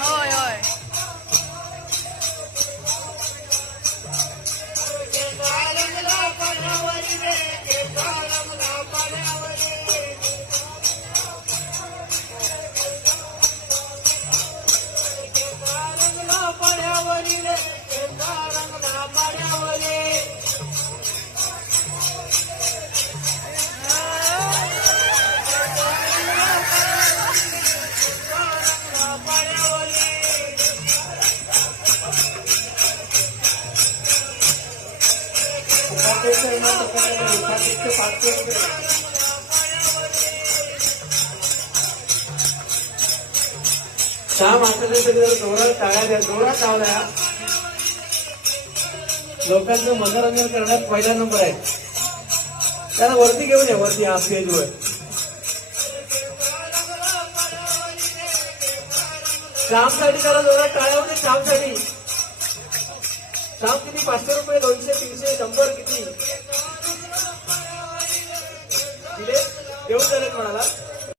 होय होय श्याम आठवले जोरात टाळ्या द्या, जोरात लावल्या. लोकांचं मनोरंजन करण्यात पहिला नंबर आहे. त्याला वरती घेऊन या, वरती हा स्टेजवर. श्यामसाठी त्याला जोरात टाळ्या होते. श्यामसाठी. श्याम किती? 500 रुपये, 200, 300, 100 किती दिले? देऊन झालेत म्हणाला.